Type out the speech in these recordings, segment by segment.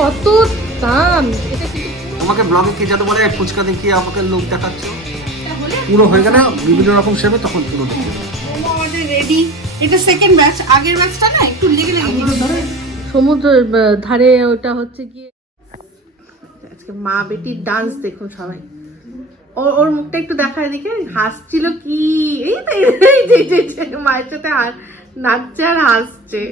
কত দাম। এটা কিন্তু তোমাকে ব্লগে কে যাতে বলে ফুচকা দেখিয়ে আমাকে লোক দেখাচ্ছ, পুরো হয়ে গেলে বিভিন্ন রকম শেপে তখন পুরো দেখতে আমাদের রেডি। এটা সেকেন্ড ব্যাচ, আগের ব্যাচটা না একটু লেগে গিয়েছিল। সমুদ্রের ধারে ওটা হচ্ছে গিয়ে আজকে মা বেটির ডান্স দেখুন সবাই। ওর মুখটা একটু দেখায়, দেখে হাসছিল কি, এই মায়ের সাথে নাচছে আর হাসছে।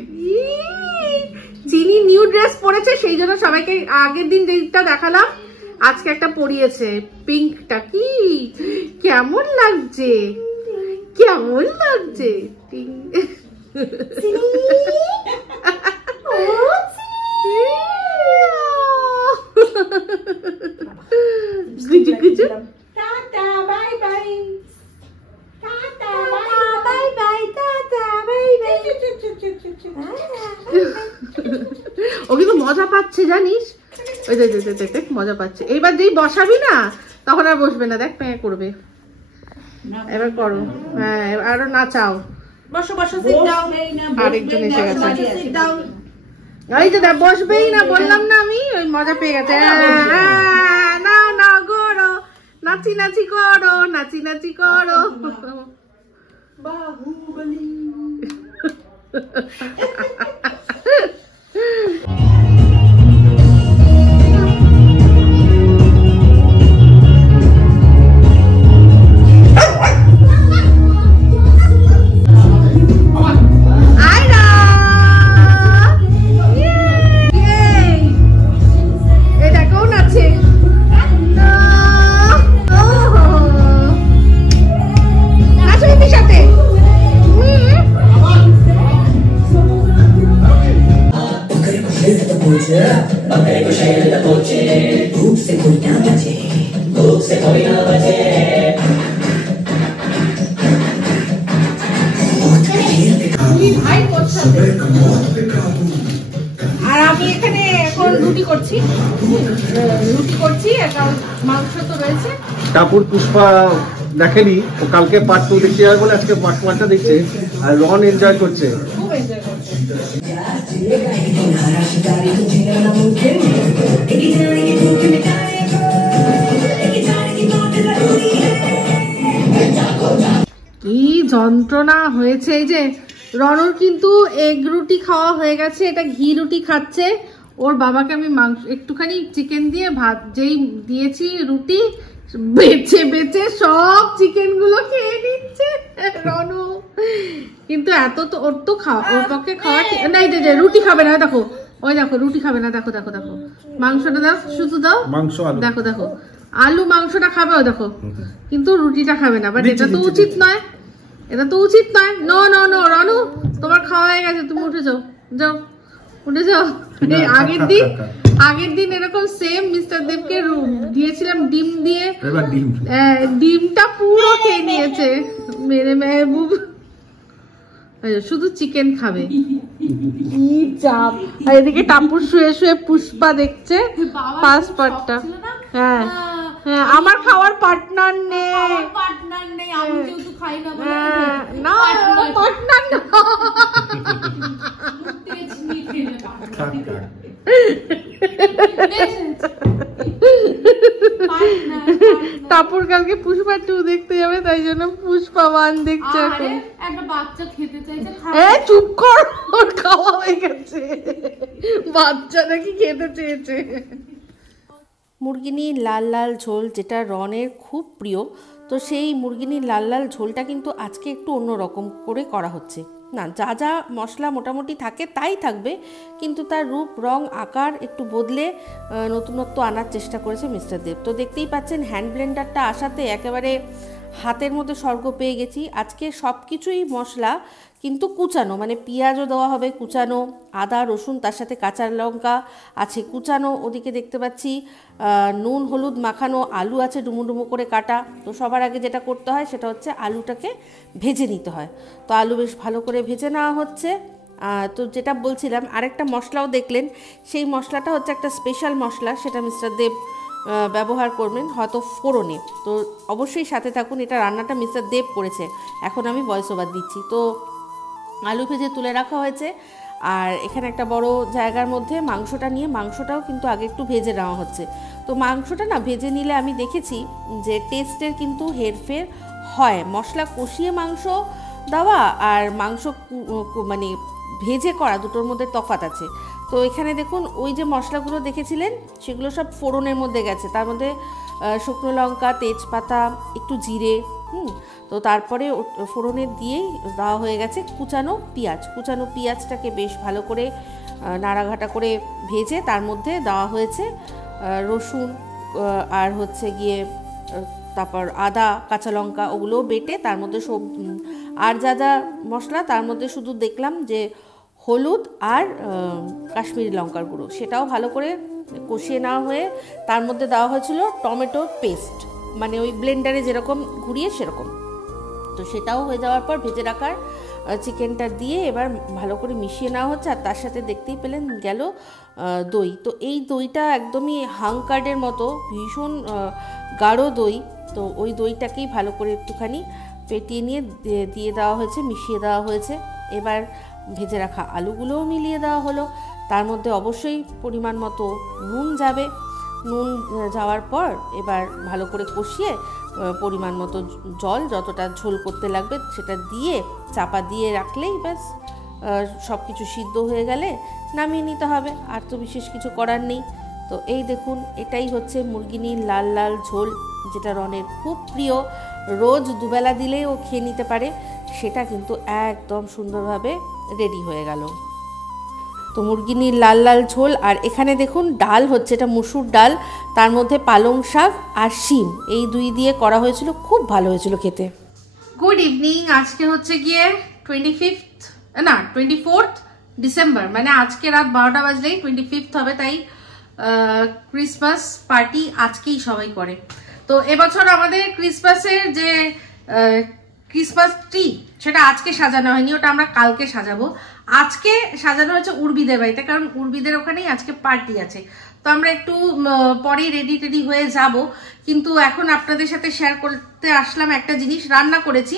চিনি নিউ ড্রেস পরেছে, সেই জন্য সবাইকে আগের দিন যেটা দেখালাম আজকে একটা পরিয়েছে পিঙ্কটা। কি কেমন লাগছে, কেমন লাগছে পিঙ্ক। গুজু গুজু tata bye bye, tata bye bye, tata bye bye. ও কিন্তু মজা পাচ্ছে জানিস, ওই দেখ মজা পাচ্ছে। এইবার যেই বসাবি না তখন আর বসবে না, দেখ প্যাঁ করবে। এবার করো, হ্যাঁ আরো নাচাও। বসো বসো, সিট ডাউন। আরেকজন এসে গেছে, সিট ডাউন। এই যে দেখ বসবেই না, বললাম না আমি, ওই মজা পেয়ে গেছে। না না করো, নাচি নাচি করো, নাচি নাচি করো। বাহুবলী। আর আমি এখানে এখন রুটি করছি, এখন মাংস তো রয়েছে। টাপুর পুষ্পা দেখেনি, ও কালকে পার্ট 2 দেখতে যাবে বলে আজকে পার্ট 1টা দেখছে, আর রন এনজয় করছে, খুব এনজয় করছে। কি যন্ত্রণা হয়েছে। এই যে রনর কিন্তু এগ রুটি খাওয়া হয়ে গেছে, এটা ঘি রুটি খাচ্ছে। ওর বাবাকে আমি মাংস একটুখানি চিকেন দিয়ে ভাত যেই দিয়েছি, রুটি বেছে বেছে সব চিকেন গুলো খেয়ে নিচ্ছে রনু। কিন্তু এত তো ওর তো খাওয়া, ওর পক্ষে খাওয়া না। এই যে রুটি খাবে না, দেখো ওই দেখো রুটি খাবে না, দেখো দেখো দেখো মাংসটা দাও, শুধু দাও মাংস, দেখো দেখো আলু মাংসটা খাবে, ও দেখো, কিন্তু রুটিটা খাবে না। বাট এটা তো উচিত নয়, এটা তো উচিত নয়। নো নো নো রনু, তোমার খাওয়া হয়ে গেছে, তুমি উঠে যাও, যাও উঠে যাও। আগের দিন এরকম সেম মিস্টার দেবকে দিয়েছিলাম ডিম দিয়ে, ডিমটা পুরো খেয়ে নিয়েছে মেরে মেহবুব। শুধু চিকেন খাবে, কি চাপ। আর এদিকে টাপুর শুয়ে শুয়ে পুষ্পা দেখছে ফার্স্ট পার্টটা। হ্যাঁ হ্যাঁ, আমার খাওয়ার পার্টনার নেই, আমি যেহেতু খাই না, না পার্টনার না। টাপুর কালকে পুষ্পা 2 দেখতে যাবে, তাই জন্য পুষ্পা 1 দেখছে। এখন একটা বাচ্চা খেতে চাইছে, চুপ কর, ওর খাওয়া হয়ে গেছে, বাচ্চা নাকি খেতে চেয়েছে। মুরগিনির লাল লাল ঝোল, যেটা রনের খুব প্রিয়, তো সেই মুরগিনির লাল লাল ঝোলটা কিন্তু আজকে একটু অন্য রকম করে করা হচ্ছে। না, যা যা মশলা মোটামুটি থাকে তাই থাকবে, কিন্তু তার রূপ রং আকার একটু বদলে নতুনত্ব আনার চেষ্টা করেছে মিস্টার দেব। তো দেখতেই পাচ্ছেন হ্যান্ড ব্লেন্ডারটা আসাতে একেবারে হাতের মধ্যে স্বর্গ পেয়ে গেছি। আজকে সব কিছুই মশলা কিন্তু কুচানো, মানে পেঁয়াজও দেওয়া হবে কুচানো, আদা রসুন তার সাথে কাঁচা লঙ্কা আছে কুচানো, ওদিকে দেখতে পাচ্ছি নুন হলুদ মাখানো, আলু আছে ডুমো ডুমো করে কাটা। তো সবার আগে যেটা করতে হয় সেটা হচ্ছে আলুটাকে ভেজে নিতে হয়। তো আলু বেশ ভালো করে ভেজে নেওয়া হচ্ছে। তো যেটা বলছিলাম, আরেকটা মশলাও দেখলেন, সেই মশলাটা হচ্ছে একটা স্পেশাল মশলা, সেটা মিস্টার দেব ব্যবহার করবেন হয়তো ফোড়নে। তো অবশ্যই সাথে থাকুন, এটা রান্নাটা মিস্টার দেব করেছে, এখন আমি ভয়েস ওভার দিচ্ছি। তো আলু ভেজে তুলে রাখা হয়েছে, আর এখানে একটা বড় জায়গার মধ্যে মাংসটা নিয়ে মাংসটাও কিন্তু আগে একটু ভেজে নেওয়া হচ্ছে। তো মাংসটা না ভেজে নিলে আমি দেখেছি যে টেস্টের কিন্তু হেরফের হয়। মশলা কষিয়ে মাংস দেওয়া আর মাংস মানে ভেজে করা দুটোর মধ্যে তফাৎ আছে। তো এখানে দেখুন ওই যে মশলাগুলো দেখেছিলেন সেগুলো সব ফোড়নের মধ্যে গেছে, তার মধ্যে শুকনো লঙ্কা, তেজপাতা, একটু জিরে, তো তারপরে ফোড়নে দিয়েই দেওয়া হয়ে গেছে কুচানো পেঁয়াজ। কুচানো পেঁয়াজটাকে বেশ ভালো করে নাড়াঘাটা করে ভেজে তার মধ্যে দেওয়া হয়েছে রসুন আর হচ্ছে গিয়ে তারপর আদা, কাঁচা লঙ্কা, ওগুলোও বেটে তার মধ্যে সব আর যা যা মশলা তার মধ্যে শুধু দেখলাম যে হলুদ আর কাশ্মীরি লঙ্কার গুঁড়ো, সেটাও ভালো করে কষিয়ে নেওয়া হয়ে তার মধ্যে দেওয়া হয়েছিল টমেটো পেস্ট, মানে ওই ব্লেন্ডারে যেরকম ঘুরিয়ে সেরকম। তো সেটাও হয়ে যাওয়ার পর ভেজে রাখার চিকেনটা দিয়ে এবার ভালো করে মিশিয়ে নেওয়া হচ্ছে। আর তার সাথে দেখতেই পেলেন গেল দই। তো এই দইটা একদমই হাংকার্ডের মতো ভীষণ গাঢ় দই। তো ওই দইটাকেই ভালো করে একটুখানি ফেটিয়ে নিয়ে দিয়ে দেওয়া হয়েছে, মিশিয়ে দেওয়া হয়েছে। এবার ভেজে রাখা আলুগুলোও মিলিয়ে দেওয়া হলো, তার মধ্যে অবশ্যই পরিমাণ মতো নুন যাবে। নুন যাওয়ার পর এবার ভালো করে কষিয়ে পরিমাণ মতো জল, যতটা ঝোল করতে লাগবে সেটা দিয়ে চাপা দিয়ে রাখলেই ব্যাস সব কিছু সিদ্ধ হয়ে গেলে নামিয়ে নিতে হবে, আর তো বিশেষ কিছু করার নেই। তো এই দেখুন, এটাই হচ্ছে মুরগিনির লাল লাল ঝোল, যেটা রনের খুব প্রিয়, রোজ দুবেলা দিলেই ও খেয়ে নিতে পারে। সেটা কিন্তু একদম সুন্দরভাবে রেডি হয়ে গেল। তো মুরগিনির লাল লাল ঝোল। আর এখানে দেখুন ডাল হচ্ছে, এটা মুসুর ডাল, তার মধ্যে পালং শাক আর শিম, এই দুই দিয়ে করা হয়েছিল, খুব ভালো হয়েছিল খেতে। Good evening. আজকে হচ্ছে গিয়ে 24 ডিসেম্বর, মানে আজকে রাত 12টা বাজলেই 25 হবে, তাই ক্রিসমাস পার্টি আজকেই সবাই করে। তো এবছর আমাদের ক্রিসমাসের যে ক্রিসমাস ট্রি সেটা আজকে সাজানো হয়নি, ওটা আমরা কালকে সাজাবো। আজকে সাজানো হয়েছে উর্বিদের বাড়িতে, কারণ উর্বিদের ওখানেই আজকে পার্টি আছে। তো আমরা একটু পরেই রেডি হয়ে যাব, কিন্তু এখন আপনাদের সাথে শেয়ার করতে আসলাম একটা জিনিস রান্না করেছি।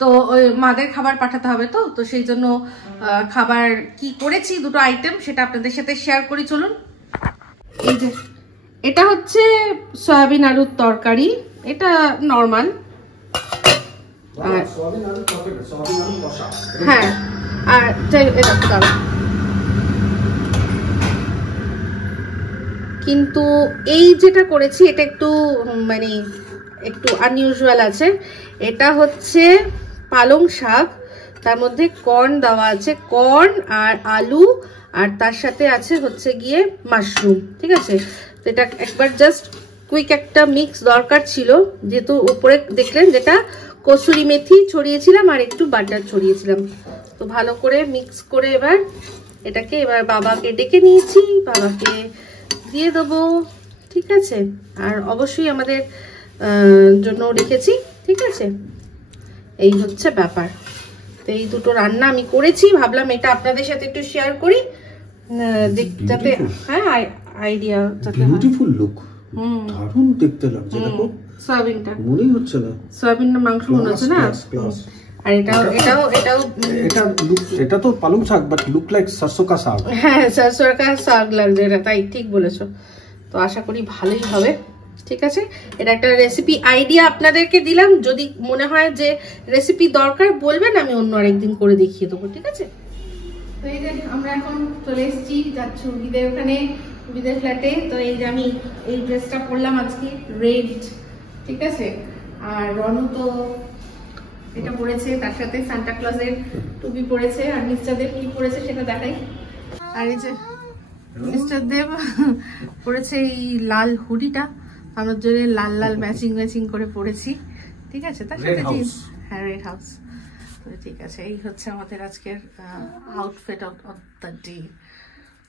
তো ওই মাদের খাবার পাঠাতে হবে, তো সেই জন্য খাবার কি করেছি, দুটো আইটেম, সেটা আপনাদের সাথে শেয়ার করি, চলুন। এই যে এটা হচ্ছে সয়াবিন আলুর তরকারি, এটা নর্মাল। হ্যাঁ, আর কিন্তু এই যেটা করেছি এটা একটু মানে একটু আনইউজুয়াল আছে। এটা হচ্ছে পালং শাক, তার মধ্যে কর্ন দেওয়া আছে, কর্ন আর আলু, আর তার সাথে আছে হচ্ছে গিয়ে মাশরুম, ঠিক আছে। তো এটা একবার জাস্ট কুইক একটা মিক্স দরকার ছিল, যেহেতু উপরে দেখলেন যেটা কসুরি মেথি ছড়িয়েছিলাম আর একটু বাটার ছড়িয়েছিলাম। তো ভালো করে মিক্স করে এবার এটাকে বাবাকে ডেকে নিয়েছি, বাবাকে দিয়ে দেবো, ঠিক আছে। আর অবশ্যই আমাদের জন্য রেখেছি, ঠিক আছে। এই হচ্ছে ব্যাপার। তো এই দুটো রান্না আমি করেছি, ভাবলাম এটা আপনাদের সাথে একটু শেয়ার করি, যাতে হ্যাঁ আইডিয়া যাতে বিউটিফুল লুক, দারুণ দেখতে লাগছে। দেখো সয়াবিনটা মনেই হচ্ছে না সয়াবিনের মাংস মনে হচ্ছে না। আর এটাও এটা তো পালং শাক, বাট লুক লাইক सरसों का साग। হ্যাঁ, सरसों का साग লাগছে এটা, তাই ঠিক বলেছো। তো আশা করি ভালোই হবে, ঠিক আছে। এটা একটা রেসিপি আইডিয়া আপনাদেরকে দিলাম, যদি মনে হয় যে রেসিপি দরকার বলবেন, আমি অন্য আরেকদিন করে দেখিয়ে দেবো, ঠিক আছে। তো এই যে আমরা এখন চলে এসেছি, যাচ্ছি উর্বিদের ওখানে, উর্বিদের ফ্ল্যাটে। তো এই যে আমি এই ড্রেসটা পরলাম আজকে, রেড, ঠিক আছে। আর রনু তো এটা পরেছে, তার সাথে সান্টা ক্লজের টুপি পরেছে। আর মিস্টার দেব কি পরেছে সেটা দেখাই। আর এই যে মিস্টার দেব পরেছে এই লাল হুডিটা, আমার জন্য লাল লাল ম্যাচিং করে পরেছি, ঠিক আছে। তার সাথে জিন্স, হ্যাঁ রেড হাউস। তো ঠিক আছে, এই হচ্ছে আমাদের আজকের আউটফিট অফ দ্য ডে।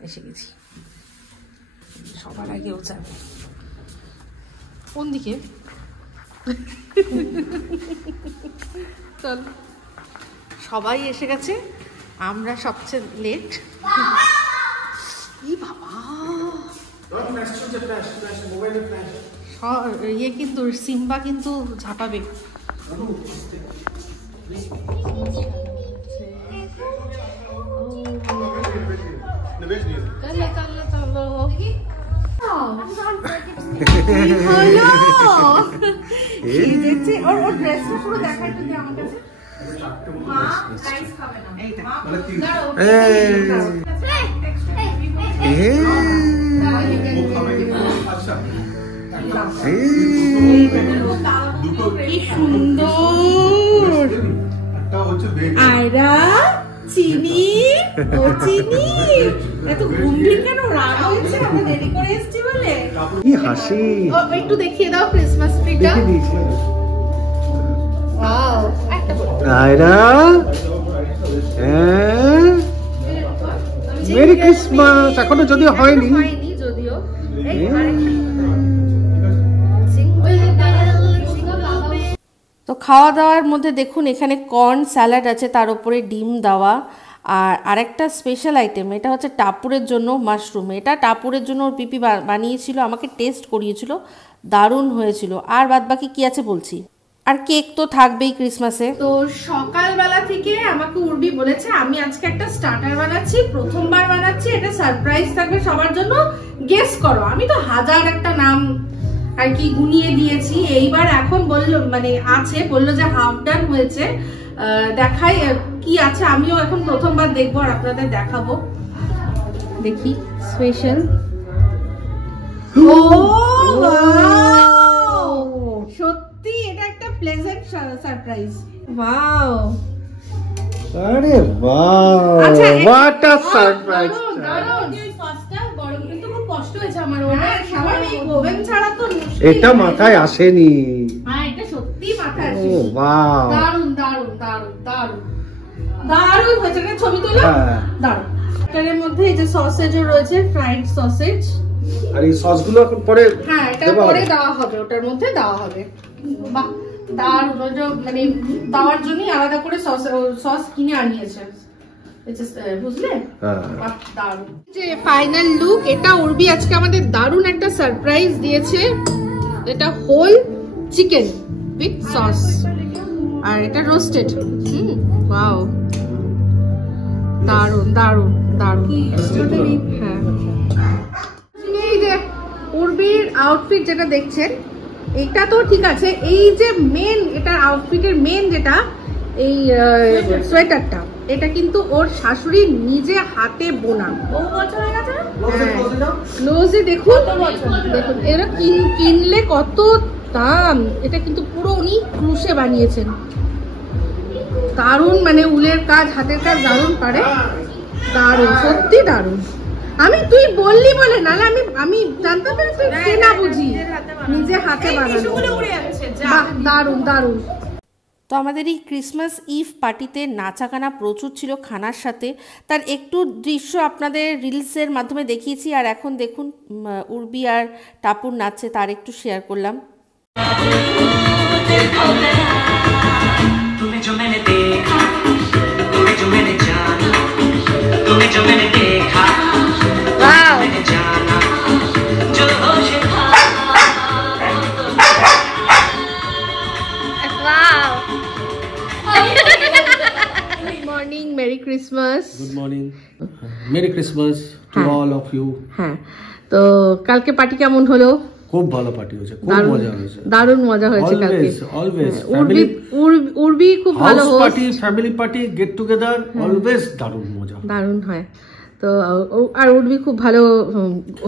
এসে গেছি, সবার আগেও যাবে কোন দিকে, চল। সবাই এসে গেছে, আমরা সবচেয়ে লেট। ইয়ে কিন্তু সিম্বা কিন্তু ঝাঁপাবে। কি সুন্দর আয়রা চিনি ও চিনি এত গম্ভীর কেন রাগ হয়েছে আমরা দেরি করে এসেছি বলে কি হাসি একটু দেখিয়ে দাও ক্রিসমাস ট্রিটা ওয়াও একটা আয়রা মেরি ক্রিসমাস এখনো যদিও হয়নি যদিও তো খাওয়া দাওয়ার মধ্যে দেখুন এখানে কর্ন স্যালাড আছে, তার উপরে ডিম দেওয়া, আর আরেকটা স্পেশাল আইটেম এটা হচ্ছে টাপুরের জন্য মাশরুম। এটা টাপুরের জন্য ওর পিপি বানিয়েছিল, আমাকে টেস্ট করিয়েছিল, দারুণ হয়েছিল। আর বাদ বাকি কি আছে বলছি। আর কেক তো থাকবেই ক্রিসমাসে। তো সকালবেলা থেকে আমাকে উর্বি বলেছে আমি আজকে একটা স্টার্টার বানাচ্ছি, প্রথমবার বানাচ্ছি, এটা সারপ্রাইজ থাকবে সবার জন্য, গেস করো। আমি তো হাজার একটা নাম আর কি গুনিয়ে দিয়েছি। এইবার এখন বললো মানে আছে, বললো যে হাফ ডান হয়েছে, দেখাই কি আছে। আমিও এখন প্রথমবার দেখবো আর আপনাদের দেখাবো। দেখি স্পেশাল। ও সত্যি এটা একটা প্লেজেন্ট সারপ্রাইজ। ওয়াও আরে বাহ হোয়াট আ সারপ্রাইজ। এটা মাথায় আসেনি। এটা সত্যি মাথায় আসেনি। ওয়াও দারুন দারুন দারুন দারুন দারুন হয়েছে। একটা ছবি তোলো। দারুন। এটার মধ্যে এই যে সসেজও রয়েছে, ফ্রাইড সসেজ। আর এই সসগুলো এখন পরে হ্যাঁ এটা পরে দেওয়া হবে, ওটার মধ্যে দেওয়া হবে। বাহ দারুন। ওই যে মানে দেওয়ার জন্য আলাদা করে সস কিনে আনিয়েছে, বুঝলে? দারুন। যে ফাইনাল লুক এটা উর্বি আজকে আমাদের দারুন একটা সারপ্রাইজ দিয়েছে। এটা হোল চিকেন উইথ সস, আর এটা রোস্টেড। ওয়াও দারুন দারুন দারুন। হ্যাঁ এই যে উর্বির আউটফিট যেটা দেখছেন, এইটা তো ঠিক আছে। এই যে মেন এটার আউটফিটের মেন যেটা এই সোয়েটারটা, এটা কিন্তু ওর শাশুড়ি নিজে হাতে বোনা। ক্লোজে দেখুন দেখুন, এরা কিনলে কত দাম। এটা কিন্তু পুরো উনি ক্রুশে বানিয়েছেন। দারুন, মানে উলের কাজ, হাতের কাজ দারুন পারে। দারুন, সত্যি দারুন। তুই বললি বলে, নাহলে আমি জানতাম না তুই কেনা বুঝি, নিজে হাতে বানানো। দারুন দারুন। তো আমাদের এই ক্রিসমাস ইভ পার্টিতে নাচা গানা প্রচুর ছিল খানার সাথে, তার একটু দৃশ্য আপনাদের রিলসের মাধ্যমে দেখিয়েছি। আর এখন দেখুন উর্বি আর টাপুর নাচছে, তার একটু শেয়ার করলাম। Merry Christmas. Good morning, merry Christmas to all of you. হ্যাঁ, তো কালকে পার্টি কেমন হলো? খুব ভালো পার্টি হয়েছে, খুব মজা হয়েছে, দারুণ মজা হয়েছে কালকে। অলওয়েজ উর্বি খুব ভালো host. Party, family party, get together, always দারুণ মজা, দারুণ হয়। তো আর উর্বি খুব ভালো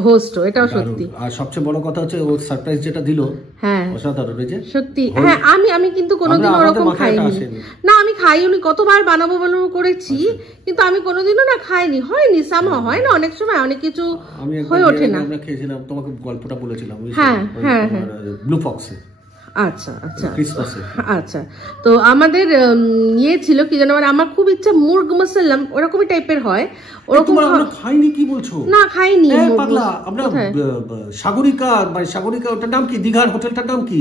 হোস্ট, এটাও সত্যি। আর সবচেয়ে বড় কথা হচ্ছে ও সারপ্রাইজ যেটা দিল, হ্যাঁ অসাধারণ হয়েছে সত্যি। হ্যাঁ, আমি কিন্তু কোনোদিন ওরকম খাইনি। না, আমি খাইনি, কতবার বানাবো করেছি, কিন্তু আমি কোনোদিনও না খাইনি। হয়নি, সামা হয় না, অনেক সময় অনেক কিছু হয়ে ওঠে না। আমরা খেয়েছিলাম, তোমাকে গল্পটা বলেছিলাম। হ্যাঁ হ্যাঁ হ্যাঁ, ব্লু ফক্সে। আচ্ছা আচ্ছা আচ্ছা। তো আমাদের ইয়ে ছিল কি জানো, মানে আমার খুব ইচ্ছা মুরগ মাসাল্লাম ওরকমই টাইপের হয়, ওরকম খাইনি। কি বলছো? না খাইনি। পাগলা, আমরা সাগরিকা, মানে সাগরিকা, ওটার নাম কি? দীঘার হোটেলটার নাম কি?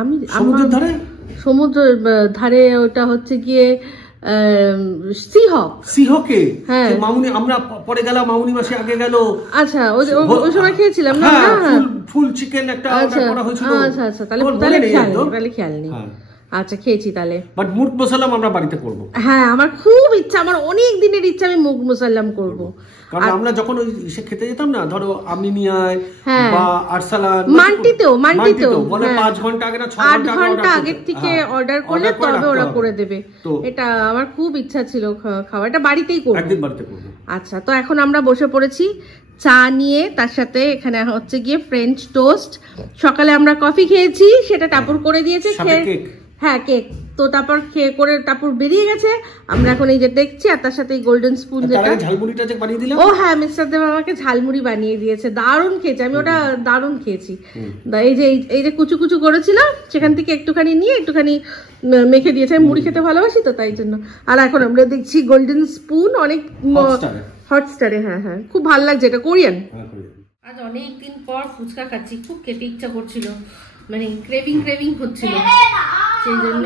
আমি সমুদ্রের ধারে, সমুদ্রের ধারে, ওটা হচ্ছে গিয়ে সিহকে। হ্যাঁ, মামুনি, আমরা পরে গেলাম, মামুনি মাসে আগে গেল। আচ্ছা, ওই সময় খেয়েছিলাম না। ফুল চিকেন একটা অর্ডার করা হয়েছিল। আচ্ছা আচ্ছা, তাহলে খেয়াল নেই। আচ্ছা খেয়েছি তাহলে। বাট মুগ মশলা আমরা বাড়িতে করব। হ্যাঁ আমার খুব ইচ্ছা, আমার অনেক দিনের ইচ্ছা আমি মুগ মুসাল্লাম করব। কারণ আমরা যখন ওই সে খেতে যেতাম না, ধরো আমিনিয়ায় বা আরসালান মান্টিতেও বলে 5 ঘন্টা আগে না 6 ঘন্টা আগে থেকে অর্ডার করলে তবে ওরা করে দেবে। এটা আমার খুব ইচ্ছা ছিল খাওয়া, এটা বাড়িতেই করব, একদিন বাড়িতে করব। আচ্ছা তো এখন আমরা বসে পড়েছি চা নিয়ে, তার সাথে এখানে হচ্ছে গিয়ে ফ্রেঞ্চ টোস্ট। সকালে আমরা কফি খেয়েছি, সেটা টাপুর করে দিয়েছে, হ্যাঁ কেক। তো তারপর খেয়ে করে তারপর বেরিয়ে গেছে, আমরা এখন এই যে দেখছি, আর তার সাথে এই গোল্ডেন স্পুন যেটা ঝালমুড়িটা যে বানিয়ে দিলাম, ও হ্যাঁ মিস্টার দেব আমাকে ঝালমুড়ি বানিয়ে দিয়েছে, দারুণ খেয়েছি আমি, ওটা দারুণ খেয়েছি। এই যে কুচু কুচু করেছিলাম সেখান থেকে একটুখানি নিয়ে একটুখানি মেখে দিয়েছে, আমি মুড়ি খেতে ভালোবাসি তো তাই জন্য। আর এখন আমরা দেখছি গোল্ডেন স্পুন অনেক হটস্টারে, হ্যাঁ খুব ভালো লাগছে, এটা কোরিয়ান। আজ অনেকদিন পর ফুচকা খাচ্ছি, খুব খেতে ইচ্ছা করছিল, মানে ক্রেভিং হচ্ছিল, সেই জন্য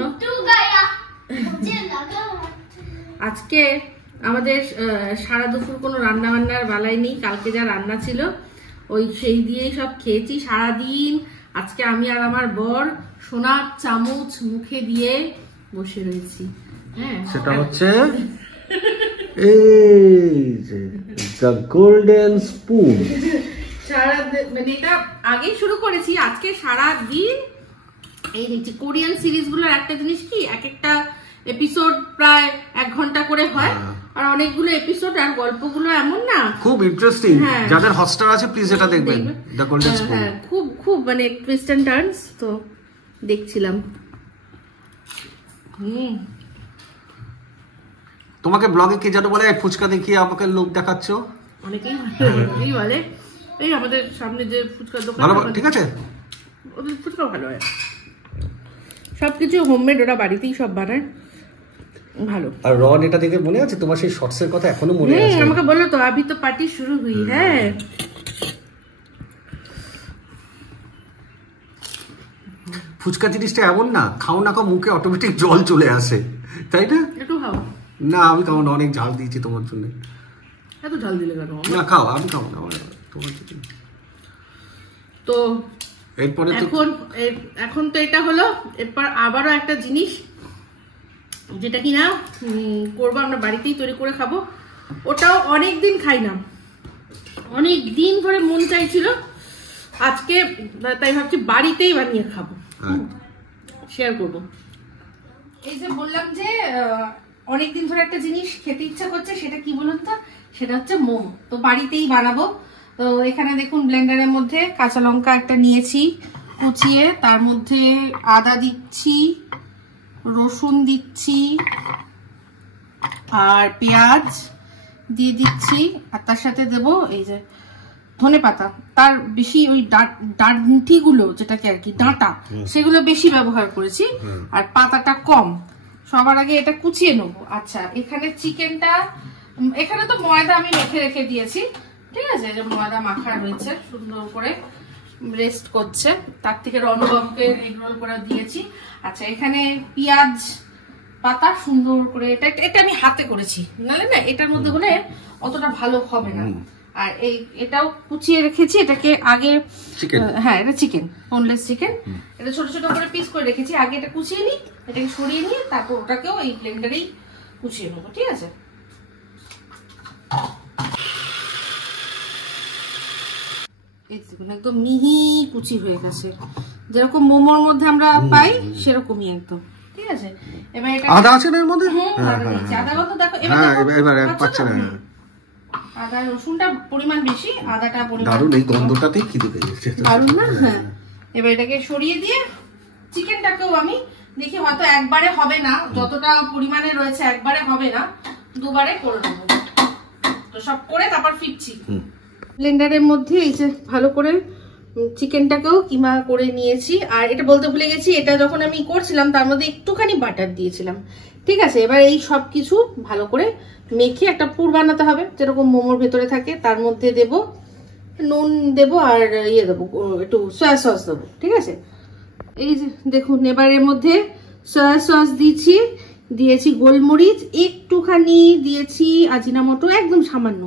আজকে আমাদের সারা দুপুর কোনো রান্না বান্নার বেলায় নেই, কালকে যা রান্না ছিল ওই সেই দিয়েই সব খেয়েছি সারাদিন। আজকে আমি আর আমার বর সোনার চামচ মুখে দিয়ে বসে রয়েছি। হ্যাঁ সেটা হচ্ছে এই যে দ্য গোল্ডেন স্পুন। মানে এটা আগেই শুরু করেছি, আজকে সারাদিন এই দেখছি কোরিয়ান সিরিজগুলোর একটা জিনিস কি, এক একটা এপিসোড প্রায় 1 ঘন্টা করে হয়, আর অনেকগুলো এপিসোড, আর গল্পগুলো এমন না খুব ইন্টারেস্টিং। যাদের হটস্টার আছে প্লিজ এটা দেখবেন, দ্য গোল্ডেন স্পুন। হ্যাঁ খুব মানে টুইস্ট এন্ড টার্নস, তো দেখছিলাম। তোমাকে ব্লগে কে যেন বলে ফুচকা দেখিয়ে আমাকে লোক দেখাচ্ছ, অনেকেই বলে। এই আমাদের সামনে যে ফুচকার দোকান, ঠিক আছে, ওদের ফুচকা ভালো হয়, সবকিছু হোমমেড, ওরা বাড়িতেই সব বানায়, ভালো। আর রন এটা দেখে মনে আছে তোমার সেই শর্টস এর কথা এখনো মনে আছে? আমাকে বললো তো আবি তো পার্টি শুরু হুই। হ্যাঁ ফুচকা জিনিসটা এমন না, খাও না খাও মুখে অটোমেটিক জল চলে আসে, তাই না? একটু খাও না আমি খাবো না, অনেক ঝাল দিয়েছি তোমার জন্য। এত ঝাল দিলে কেন? না খাও, আমি খাবো না তোমার জন্য। তো এরপরে এখন তো এটা হলো, এরপর আবারও একটা জিনিস যেটা কিনা করবো, আমরা বাড়িতেই তৈরি করে খাবো, ওটাও অনেক দিন খাই না, অনেক দিন ধরে মন চাইছিল আজকে, তাই ভাবছি বাড়িতেই বানিয়ে খাবো, শেয়ার করবো। এই যে বললাম যে অনেকদিন ধরে একটা জিনিস খেতে ইচ্ছা করছে, সেটা কি বলুন তো, সেটা হচ্ছে মোমো, তো বাড়িতেই বানাবো। তো এখানে দেখুন ব্লেন্ডারের মধ্যে কাঁচা লঙ্কা একটা নিয়েছি কুচিয়ে, তার মধ্যে আদা দিচ্ছি, রসুন দিচ্ছি, আর পেঁয়াজ দিয়ে দিচ্ছি, আর তার সাথে দেব এই যে ধনে পাতা, তার বেশি ওই ডাঁটিগুলো যেটাকে আর কি ডাঁটা, সেগুলো বেশি ব্যবহার করেছি, আর পাতাটা কম। সবার আগে এটা কুচিয়ে নেবো। আচ্ছা এখানে চিকেনটা, এখানে তো ময়দা আমি মেখে রেখে দিয়েছি, ঠিক আছে, যে ময়দা মাখা রয়েছে, সুন্দর করে রেস্ট করছে, তার থেকে রণবাবুকে এগ রোল করে দিয়েছি। আচ্ছা এখানে পেঁয়াজ পাতা সুন্দর করে, এটা আমি হাতে করেছি, নাহলে না এটার মধ্যে হলে অতটা ভালো হবে না। আর এটাও কুচিয়ে রেখেছি, এটাকে আগে, হ্যাঁ এটা চিকেন, বোনলেস চিকেন, এটা ছোট ছোট করে পিস করে রেখেছি, আগে এটা কুচিয়ে নিই, এটাকে সরিয়ে নিয়ে তারপর ওটাকেও এই ব্লেন্ডারেই কুচিয়ে নেবো, ঠিক আছে। একদম মিহি কুচি হয়ে গেছে, যেরকম মোমোর মধ্যে আমরা পাই সেরকমই একদম, ঠিক আছে। এবার এটা আদা আছে না এর মধ্যে? আদা গন্ধ দেখো, এবার পাচ্ছে না, আদা রসুনটা পরিমাণ বেশি, আদাটা পরিমাণ দারুণ, এই গন্ধটাতেই খিদে পেয়ে গেছে, দারুণ না? হ্যাঁ এবার এটাকে সরিয়ে দিয়ে চিকেনটাকেও আমি দেখি হয়তো একবারে হবে না, যতটা পরিমাণে রয়েছে একবারে হবে না, দুবারে করে নেবো। তো সব করে তারপর ফিরছি। ব্লেন্ডারের মধ্যে এই যে ভালো করে চিকেনটাকেও কিমা করে নিয়েছি। আর এটা বলতে ভুলে গেছি, এটা যখন আমি করছিলাম তার মধ্যে একটুখানি বাটার দিয়েছিলাম, ঠিক আছে। এবার এই সব কিছু ভালো করে মেখে একটা পুর বানাতে হবে, যেরকম মোমোর ভেতরে থাকে। তার মধ্যে দেব নুন, দেব আর ইয়ে দেবো, একটু সয়া সস দেবো, ঠিক আছে। এই যে দেখুন, এবার এর মধ্যে সয়া সস দিয়েছি গোলমরিচ একটুখানি দিয়েছি, আজিনামোটো একদম সামান্য,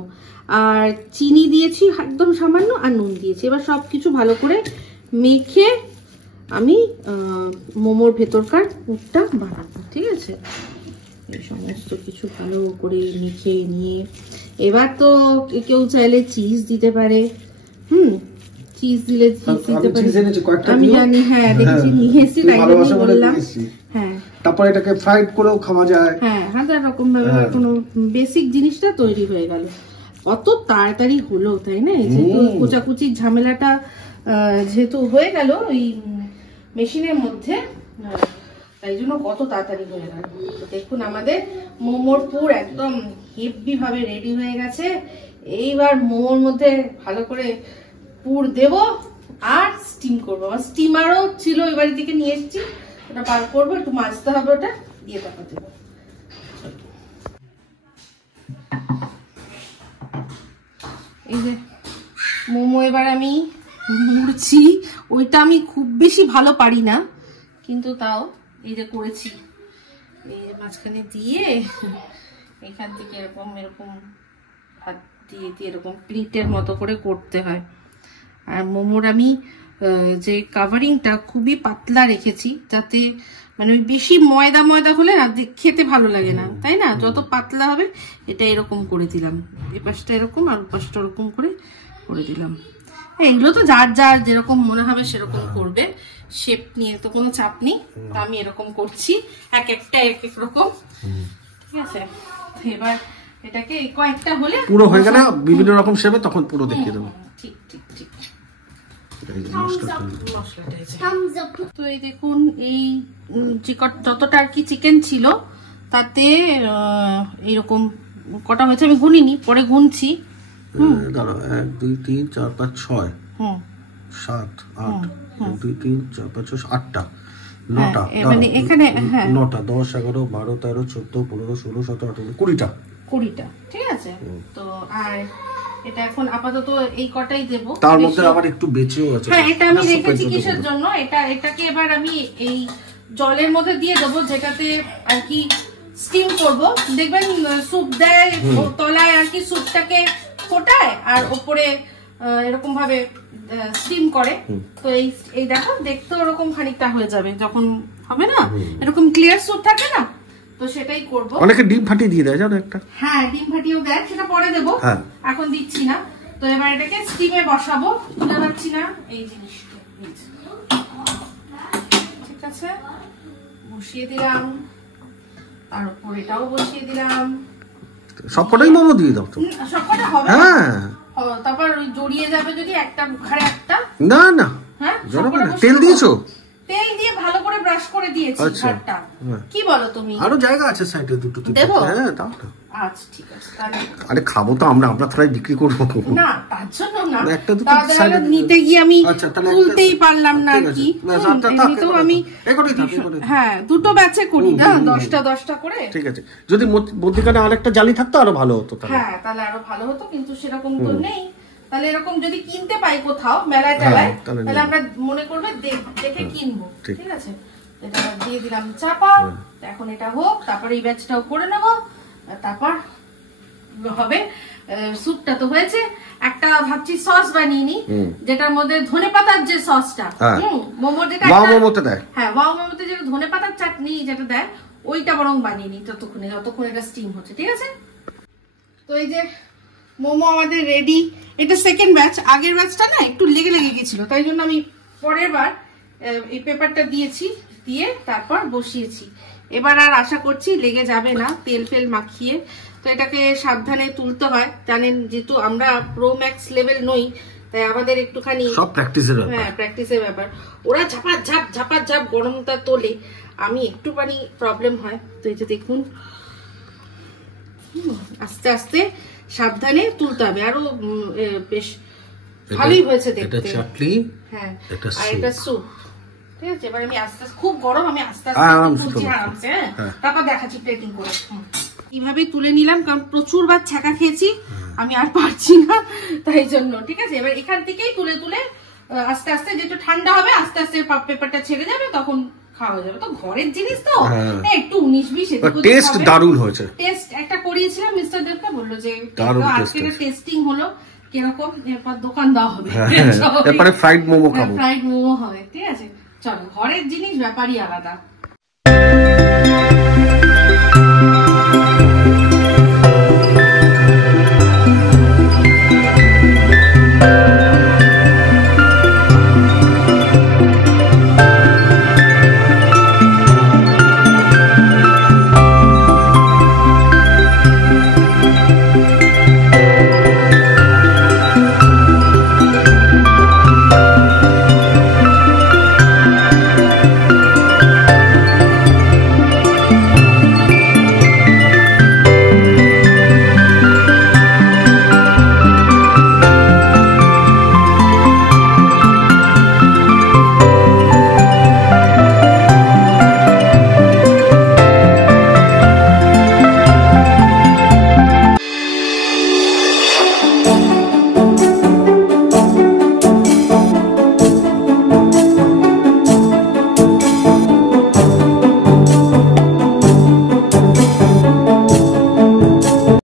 আর চিনি দিয়েছি একদম সামান্য, আর নুন দিয়েছি। এবার সবকিছু ভালো করে মেখে আমি মোমোর ভেতরকার পুরটা বানাবো, ঠিক আছে? এই সমস্ত কিছু ভালো করে মেখে নিয়ে এবার তো কেউ চাইলে চিজ দিতে পারে। চিজ দিলে চিজ দিতে পারে, আমি জানি। হ্যাঁ, দেখেছি, নিয়ে এসেছি, তাই জন্য বললাম। হ্যাঁ, তারপর এটাকে ফ্রাইড করেও খাওয়া যায়। হ্যাঁ, হাজার রকম ভাবে কোনো বেসিক জিনিসটা তৈরি হয়ে গেল। কত তাড়াতাড়ি হলো, তাই না? যেহেতু কোচাকুচির ঝামেলাটা যেহেতু হয়ে গেল ওই মেশিনের মধ্যে, তাই জন্য কত তাড়াতাড়ি হয়ে গেল। তো দেখুন আমাদের মোমোর পুর একদম হেভি ভাবে রেডি হয়ে গেছে। এইবার মোমোর মধ্যে ভালো করে পুর দেব আর স্টিম করবো। আমার স্টিমারও ছিল, ওই বাড়ি থেকে নিয়ে এসেছি, ওটা বার করবো, একটু মাজতে হবে, ওটা দিয়ে তারপর দেবো। এই যে মোমো এবার আমি মুড়ছি, ওইটা আমি খুব বেশি ভালো পারি না, কিন্তু তাও এই যে করেছি। এই যে মাঝখানে দিয়ে এখান থেকে এরকম এরকম হাত দিয়ে দিয়ে এরকম প্লিটের মতো করে করতে হয়। আর মোমোর আমি যে কাভারিংটা খুবই পাতলা রেখেছি, যাতে মানে ওই বেশি ময়দা ময়দা হলে না খেতে ভালো লাগে না, তাই না? যত পাতলা হবে। এটা এরকম করে দিলাম, এই পাশটা এরকম আর পাশটা ওরকম করে করে দিলাম। এইগুলো তো যার যার যেরকম মনে হবে সেরকম করবে, শেপ নিয়ে তো কোনো চাপ নেই। তা আমি এরকম করছি, এক একটা এক এক রকম, ঠিক আছে? এবার এটাকে কয়েকটা হলে পুরো হয়ে গেলে বিভিন্ন রকম শেপে তখন পুরো দেখিয়ে দেবো। ঠিক ঠিক ঠিক। তো এই দেখুন, এই যতটা আর কি চিকেন ছিল তাতে এইরকম কটা হয়েছে আমি গুনিনি, পরে গুনছি। 1 2 3 4 5 6 7 8 1 2 3 4 5 6 8টা 9টা, মানে এখানে 9টা 10 11 12 13 14 15 16 17 18 20টা, ঠিক আছে? তো আর এটা এখন আপাতত এই কটাই দেব। তার মধ্যে আবার একটু বেঁচেও আছে। হ্যাঁ, এটা আমি রেখেছি কিসের জন্য, এটাকে এবার আমি এই জলের মধ্যে দিয়ে দেবো, যেটাতে আর কি স্টিম করব। দেখবেন স্যুপ দেয়, তলায় আর কি স্যুপটাকে ফোটায় আর ওপরে এরকম ভাবে স্টিম করে। তো এই দেখো, দেখতে ওরকম খানিকটা হয়ে যাবে যখন হবে না, এরকম ক্লিয়ার স্যুপ থাকে না, তো সেটাই করব। অনেকে ডিম ফাটিয়ে দিয়ে দেয়, জানো একটা। হ্যাঁ, ডিম ফাটিয়েও দেয়, সেটা পরে দেবো, এখন দিচ্ছি না। তো এবার এটাকে স্টিমে বসাবো, তুলে পাচ্ছি না এই জিনিসটা, ঠিক আছে? বসিয়ে দিলাম, তার উপর এটাও বসিয়ে দিলাম। সবকটাই মোমো দিয়ে দাও তো। সবকটা হবে? হ্যাঁ, তারপর জড়িয়ে যাবে যদি একটা ঘাড়ে একটা। না না, হ্যাঁ, তেল দিয়েছো? তেল দিয়ে ভালো করে ব্রাশ করে দিয়েছি ঘাড়টা। কি বলো তুমি? আরো জায়গা আছে সাইডে, দুটো দেবো? হ্যাঁ, দাও না। আচ্ছা, ঠিক আছে তাহলে। আরে খাবো তো আমরা থালায় বিক্রি করবো না, তার জন্য না, একটা দুটো তাহলে নিতে গিয়ে আমি তুলতেই পারলাম না কি। এমনিতেও আমি হ্যাঁ দুটো ব্যাচে করি না, 10টা 10টা করে। ঠিক আছে, যদি মধ্যখানে আরেকটা জালি থাকতো আরো ভালো হতো। হ্যাঁ, তাহলে আরো ভালো হতো, কিন্তু সেরকম তো নেই। তাহলে এরকম যদি কিনতে পাই কোথাও মেলায় টেলায়, তাহলে আমরা মনে করবে দেখে কিনবো, ঠিক আছে? এটা দিয়ে দিলাম চাপা। এখন এটা হোক, তারপরে এই ব্যাচটাও করে নেবো, তারপর হবে। স্যুপটা তো হয়েছে, একটা ভাবছি সস বানিয়ে নি, যেটার মধ্যে ধনেপাতার যে সসটা মোমোর যেটা দেয়, হ্যাঁ ওয়াও মোমোতে যেটা ধনেপাতার চাটনি যেটা দেয়, ওইটা বরং বানিয়ে নি যতক্ষণ এটা স্টিম হচ্ছে, ঠিক আছে? তো এই যে মোমো আমাদের রেডি। এটা সেকেন্ড ব্যাচ, আগের ব্যাচটা না একটু লেগে গেছিল, তাই জন্য আমি পরের বার এই পেপারটা দিয়েছি, দিয়ে তারপর বসিয়েছি। এবার আর আশা করছি লেগে যাবে না, তেল ফেল মাখিয়ে। তো এটাকে সাবধানে তুলতে হয়, জানেন যেহেতু আমরা প্রো ম্যাক্স লেভেল নই, তাই আমাদের একটুখানি সব প্র্যাকটিসের ব্যাপার। হ্যাঁ, প্র্যাকটিসের ব্যাপার। ওরা ঝাপার ঝাপ গরমটা তোলে, আমি একটুখানি প্রবলেম হয়। তো এই যে দেখুন, আস্তে আস্তে সাবধানে তুলতে হবে। আরো বেশ ভালোই হয়েছে দেখতে। এটা চাটনি, হ্যাঁ, আর এটা স্যুপ, ঠিক আছে? এবার আমি আস্তে আস্তে, খুব গরম, আমি আস্তে আস্তে তুলছি আরামসে। হ্যাঁ, তারপর দেখাচ্ছি প্লেটিং করে। এইভাবে তুলে নিলাম, কারণ প্রচুর বার ছ্যাঁকা খেয়েছি, আমি আর পারছি না, তাই জন্য। ঠিক আছে, এবার এখান থেকেই তুলে তুলে আস্তে আস্তে, যেটা ঠান্ডা হবে আস্তে আস্তে পেপারটা ছেড়ে যাবে, তখন খাওয়া যাবে। তো ঘরের জিনিস তো একটু 19-20 টেস্ট দারুণ হয়েছে। টেস্ট একটা করিয়েছিলাম, মিস্টার দেবকে বললো যে আজকে টেস্টিং হলো কিরকম, এরপর দোকান দেওয়া হবে, এরপরে ফ্রাইড মোমো খাবো, ফ্রাইড মোমো হবে, ঠিক আছে? চল, ঘরের জিনিস ব্যাপারই আলাদা।